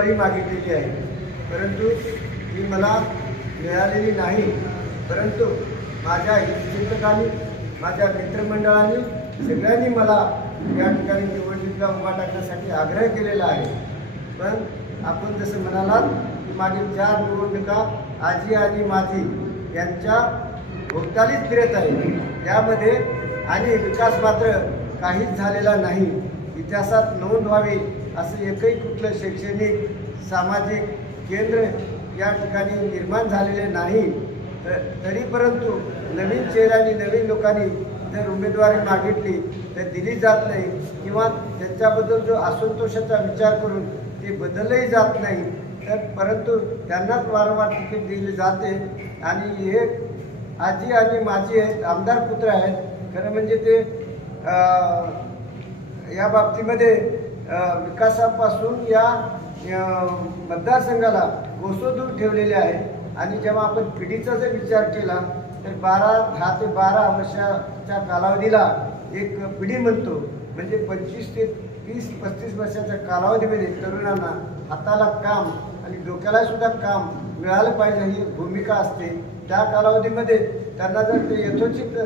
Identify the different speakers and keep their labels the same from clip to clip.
Speaker 1: उमेदवारी मागितलेली आहे. परंतु ती मला मिळालेली नाही. परंतु माझ्या हितचिंतकांनी माझ्या मित्रमंडळांनी सगळ्यांनी मला या ठिकाणी निवडणुकीला उभा टाकण्यासाठी आग्रह केलेला आहे. पण आपण जसं म्हणालात की मागील चार निवडणुका आजी आणि माझी यांच्या भोवतालीच फिरत आहे यामध्ये आणि विकास मात्र काहीच झालेला नाही. इतिहासात नोंद व्हावी असं एकही कुठलं शैक्षणिक सामाजिक केंद्र या ठिकाणी निर्माण झालेले नाही. तर तरी परंतु नवीन चेहऱ्यांनी नवीन लोकांनी जर उमेदवारी मागितली तर दिली जात नाही किंवा त्यांच्याबद्दल जो असंतोषाचा विचार करून ते बदललंही जात नाही तर परंतु त्यांनाच वारंवार तिकीट दिले जाते. आणि हे आजी आणि माझी आहेत आमदार पुत्र आहेत. खरं म्हणजे ते या बाबतीमध्ये विकासापासून या मतदारसंघाला गोसोदूर ठेवलेले आहे आणि जेव्हा आपण पिढीचा जर विचार केला तर बारा दहा ते बारा वर्षाच्या कालावधीला एक पिढी म्हणतो. म्हणजे पंचवीस ते तीस पस्तीस वर्षाच्या कालावधीमध्ये तरुणांना हाताला काम आणि डोक्याला सुद्धा काम मिळालं पाहिजे ही भूमिका असते. त्या कालावधीमध्ये त्यांना जर ते यथोचित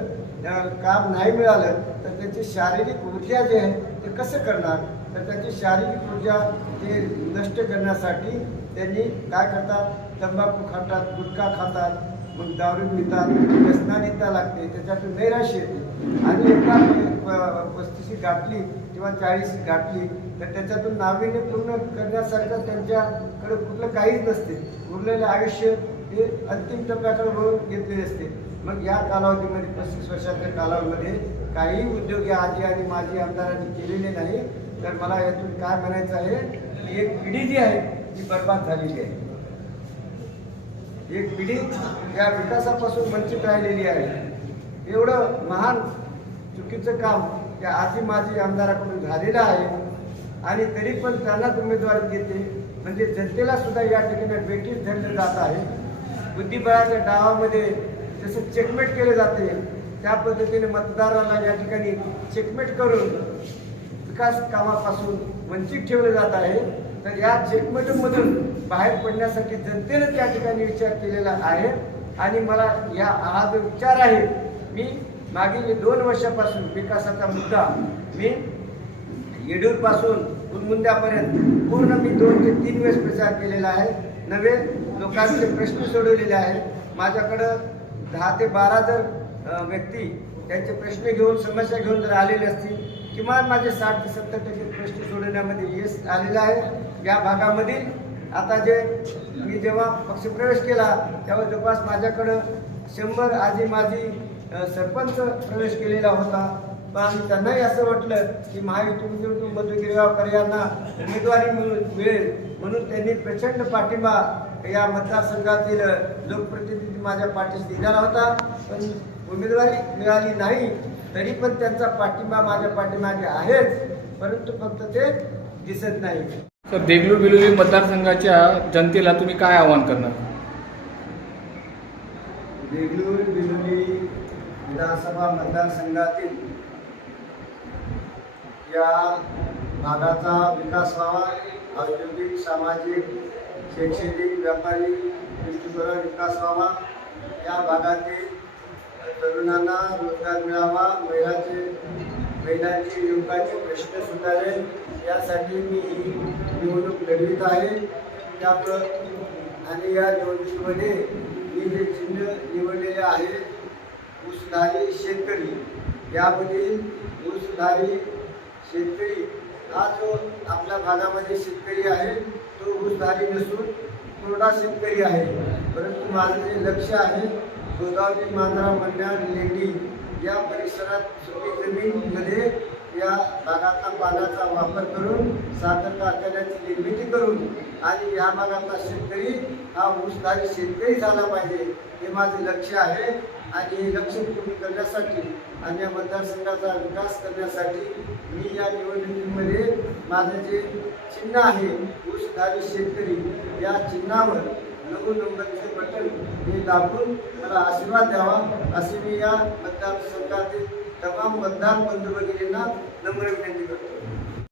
Speaker 1: काम नाही मिळालं तर त्यांची शारीरिक ऊर्जा जे आहे ते कसं करणार? तर त्यांची शारीरिक ऊर्जा ते नष्ट करण्यासाठी त्यांनी काय करतात? तंबाखू खातात गुटखा खातात मग दारू पितात व्यसनानिता लागते त्याच्यातून नैराश्य येते. आणि एका पस्तीशी गाठली किंवा चाळीस गाठली तर त्याच्यातून नाविन्यपूर्ण करण्यासारखं त्यांच्याकडे कुठलं काहीच नसते. उरलेलं आयुष्य हे अंतिम टप्प्याकडे वळून घेतलेले असते. मग या कालावधीमध्ये पस्तीस वर्षाच्या कालावधीमध्ये काही उद्योग या आजी आणि माजी आमदारांनी केलेले नाही. तर मला यातून काय म्हणायचं आहे की एक पिढी जी आहे ती बर्बाद झालेली आहे. एक पिढी या विकासापासून वंचित राहिलेली आहे. एवढं महान चुकीचं काम त्या आधी माजी आमदाराकडून झालेलं आहे. आणि तरी पण त्यांनाच उमेदवारी देते. म्हणजे जनतेला सुद्धा या ठिकाणी बेटीस धरलं जात आहे. बुद्धिबळाच्या डावामध्ये जसं चेकमेट केले जाते त्या पद्धतीने मतदाराला या ठिकाणी चेकमेट करून विकास कामापासून वंचित ठेवले जात आहे. तर या चेकमेटमधून बाहेर पडण्यासाठी जनतेनं त्या ठिकाणी विचार केलेला आहे. आणि मला या हा जो विचार आहे मी मागील दोन वर्षापासून विकासाचा मुद्दा मी येडूरपासून मुंद्यापर्यंत पूर्ण मी दोन ते तीन वेळेस प्रचार केलेला आहे. नवे लोकांचे प्रश्न सोडवलेले आहेत. माझ्याकडं दहा ते बारा जर व्यक्ती त्यांचे प्रश्न घेऊन समस्या घेऊन जर आलेले असतील किमान माझे साठ ते सत्तर टक्के प्रश्न सोडवण्यामध्ये यश आलेलं आहे. या भागामधील आता जे मी जेव्हा पक्षप्रवेश केला तेव्हा जवळपास माझ्याकडं शंभर आजी माझी सरपंच प्रवेश केलेला होता. पण त्यांनाही असं वाटलं की महायुतीमधून मधु गिरगावकर यांना उमेदवारी मिळून मिळेल. म्हणून त्यांनी प्रचंड पाठिंबा या मतदारसंघातील लोकप्रतिनिधी माझ्या पाठीशी दिलेला होता. पण उमेदवारी मिळाली नाही तरी पण त्यांचा पाठिंबा माझ्या पाठीमागे आहेच परंतु फक्त ते दिसत नाही.
Speaker 2: तर देगलूर बिलोली मतदारसंघाच्या जनतेला तुम्ही काय आवाहन करणार?
Speaker 1: देगलूर बिलोली विधानसभा मतदारसंघातील या भागाचा विकास व्हावा औद्योगिक सामाजिक शैक्षणिक व्यापारी दृष्टीकोनावर विकास व्हावा या भागातील तरुणांना रोजगार मिळावा महिलाचे महिलांचे युवकाचे प्रश्न सुधारेल यासाठी मी ही निवडणूक लढवित आहे. त्यामुळं आणि या निवडणुकीमध्ये मी जे चिन्ह निवडलेले आहे. ऊसधारी शेतकरी. यामध्ये ऊसधारी शेतकरी हा जो आपल्या भागामध्ये शेतकरी आहे तो ऊसधारी नसून कोरडा शेतकरी आहे. परंतु माझं जे लक्ष आहे गोदावरी मांजरा मंडळ लेंडी या परिसरात सुपीक जमीनमध्ये या भागातला पाण्याचा वापर करून साखर कारखान्याची निर्मिती करून आणि या भागातला शेतकरी हा ऊसधारी शेतकरी झाला पाहिजे हे माझे लक्ष आहे. आणि हे लक्ष पूर्ण करण्यासाठी आणि या मतदारसंघाचा विकास करण्यासाठी मी या निवडणुकीमध्ये माझं जे चिन्ह आहे ऊसधारी शेतकरी या चिन्हावर नऊ बटन हे दाबून मला आशीर्वाद द्यावा. अशी मी या मतदारसंघातील तमाम मतदार बंधू भगिनींना नम्र विनंती करतो.